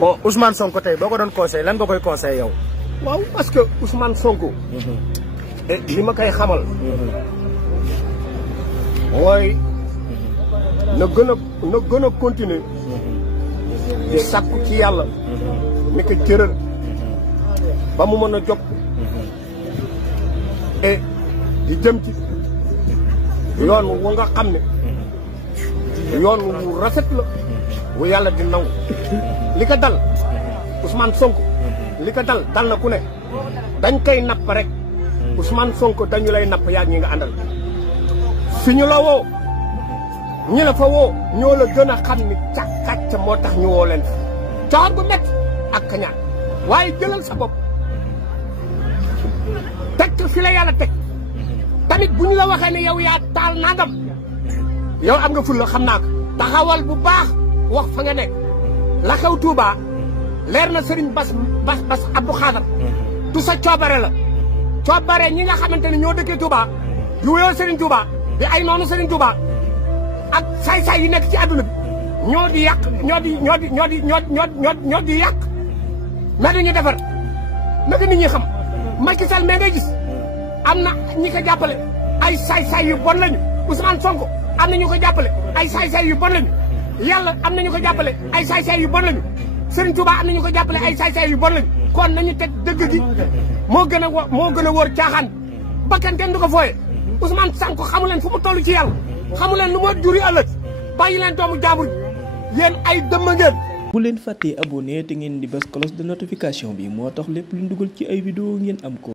bon Ousmane Sonko tey boo ko doon conseil lan nga koy conseil yow. waaw parce que Ousmane Sonko. li ma koy xamal. mooy na gën a continuer. di sakku ci yàlla. mi ko cëral. ba mu mën a jóg. et di jëm ci yoon wu nga xam ne. yoon wu rafet la. wu yàlla di nangu. li ko dal Ousmane Sonko. li ko dal na ku ne. dañ koy napp rek. Ousmane Sonko dañu lay napp yaa ñi nga àndal. fi ñu la woo. ñi la fa woo ñoo la gën a xam ni càkk moo tax ñu woo leen coxor bu métti ak kañaan waaye jëlal sa bopp teg fi la yàlla teg tamit bu ñu la waxee ne yow yaa taal nangam yow am nga ful la xam naa ko taxawal bu baax wax fa nga nekk la xew Touba leer na Serigne Bass Abdou Khadre du sa coobare la coobare ñi nga xamante ne ñoo dëkkee Touba di wuyoo Serigne Touba di ay noonu Serigne Touba ak saay-saay yi nekk ci àdduna bi ñoo di yàq ñoo di yàq mais dañu defar naka nit ñi xam Macky Sall mais ngay gis am na ñi ko jàppale ay saay-saay yu bon lañu Ousmane Sonko am na ñu ko jàppale ay saay-saay yu bon lañu yàlla am na ñu ko jàppale ay saay-saay yu bon lañu Serigne Touba am na ñu ko jàppale ay saay-saay yu bon lañu kon nañu teg dëgg gi moo gën a wóor caaxaan bakkan kenn du ko fooye Ousmane Sonko xamu leen fu mu toll ci yàlla xamu leen lu ma juri ëllëg bàyyi leen doomu jaambur yéen ay dëmm ngeen. bu leen fàttee abonné te ngeen di bës cloche de notification bi moo tax lépp lu dugal ci ay vidéo ngeen am ko.